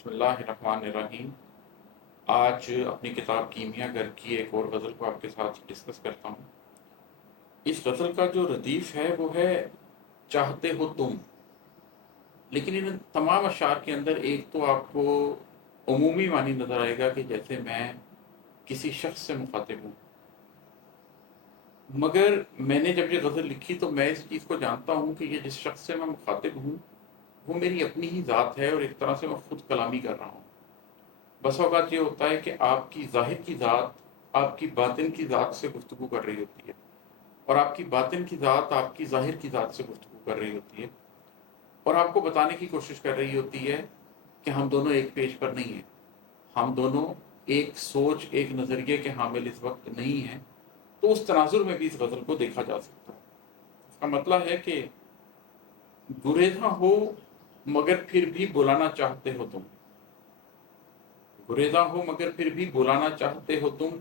بسم اللہ الرحمن الرحیم۔ آج اپنی کتاب کیمیا گھر کی ایک اور غزل کو آپ کے ساتھ ڈسکس کرتا ہوں۔ اس غزل کا جو ردیف ہے وہ ہے چاہتے ہو تم، لیکن ان تمام اشعار کے اندر ایک تو آپ کو عمومی معنی نظر آئے گا کہ جیسے میں کسی شخص سے مخاطب ہوں، مگر میں نے جب یہ غزل لکھی تو میں اس چیز کو جانتا ہوں کہ یہ جس شخص سے میں مخاطب ہوں وہ میری اپنی ہی ذات ہے، اور ایک طرح سے میں خود کلامی کر رہا ہوں۔ بس اوقات یہ ہوتا ہے کہ آپ کی ظاہر کی ذات آپ کی باطن کی ذات سے گفتگو کر رہی ہوتی ہے، اور آپ کی باطن کی ذات آپ کی ظاہر کی ذات سے گفتگو کر رہی ہوتی ہے، اور آپ کو بتانے کی کوشش کر رہی ہوتی ہے کہ ہم دونوں ایک پیج پر نہیں ہیں، ہم دونوں ایک سوچ ایک نظریے کے حامل اس وقت نہیں ہیں۔ تو اس تناظر میں بھی اس غزل کو دیکھا جا سکتا ہے۔ اس کا مطلب ہے کہ گریزاں ہو مگر پھر بھی بلانا چاہتے ہو تم، گریزاں ہو مگر پھر بھی بلانا چاہتے ہو تم،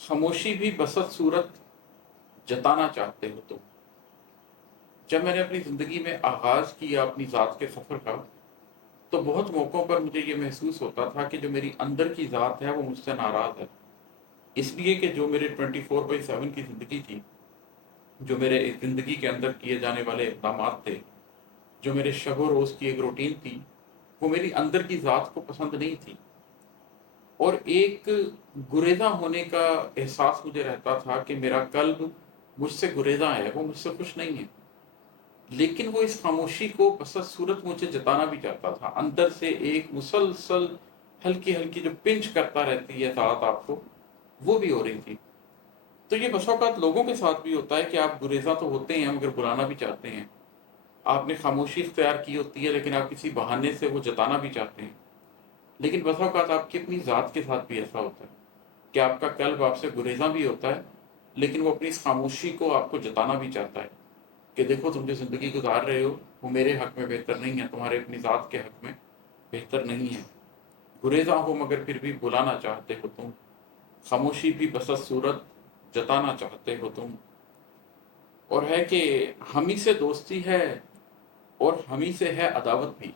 خاموشی بھی بسط صورت جتانا چاہتے ہو تم۔ جب میں نے اپنی زندگی میں آغاز کیا اپنی ذات کے سفر کا، تو بہت موقعوں پر مجھے یہ محسوس ہوتا تھا کہ جو میری اندر کی ذات ہے وہ مجھ سے ناراض ہے، اس لیے کہ جو میرے 24/7 کی زندگی تھی، جو میرے زندگی کے اندر کیے جانے والے اقدامات تھے، جو میرے شب و روز کی ایک روٹین تھی، وہ میری اندر کی ذات کو پسند نہیں تھی، اور ایک گریزاں ہونے کا احساس مجھے رہتا تھا کہ میرا قلب مجھ سے گریزاں ہے، وہ مجھ سے خوش نہیں ہے، لیکن وہ اس خاموشی کو بسط صورت مجھے جتانا بھی چاہتا تھا۔ اندر سے ایک مسلسل ہلکی ہلکی جو پنچ کرتا رہتی ہے ذات آپ کو، وہ بھی ہو رہی تھی۔ تو یہ بس اوقات لوگوں کے ساتھ بھی ہوتا ہے کہ آپ گریزاں تو ہوتے ہیں مگر بلانا بھی چاہتے ہیں، آپ نے خاموشی اختیار کی ہوتی ہے لیکن آپ کسی بہانے سے وہ جتانا بھی چاہتے ہیں۔ لیکن بس اوقات آپ کی اپنی ذات کے ساتھ بھی ایسا ہوتا ہے کہ آپ کا قلب آپ سے گریزاں بھی ہوتا ہے، لیکن وہ اپنی اس خاموشی کو آپ کو جتانا بھی چاہتا ہے کہ دیکھو تم جو زندگی گزار رہے ہو وہ میرے حق میں بہتر نہیں ہے، تمہارے اپنی ذات کے حق میں بہتر نہیں ہے۔ گریزاں ہو مگر پھر بھی بلانا چاہتے ہو تم، خاموشی بھی بسط صورت جتانا چاہتے ہو تم۔ اور ہے کہ ہمیں سے دوستی ہے اور ہمیں سے ہے عداوت بھی،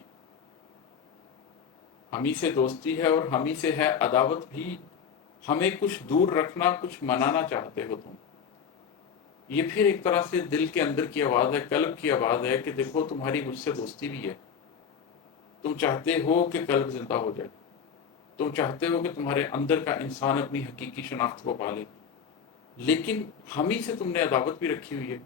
ہمیں سے دوستی ہے اور ہمیں سے ہے عداوت بھی، ہمیں کچھ دور رکھنا کچھ منانا چاہتے ہو تم۔ یہ پھر ایک طرح سے دل کے اندر کی آواز ہے، قلب کی آواز ہے کہ دیکھو تمہاری مجھ سے دوستی بھی ہے، تم چاہتے ہو کہ قلب زندہ ہو جائے، تم چاہتے ہو کہ تمہارے اندر کا انسان اپنی حقیقی شناخت کو پالے، لیکن ہمیں سے تم نے عداوت بھی رکھی ہوئی ہے۔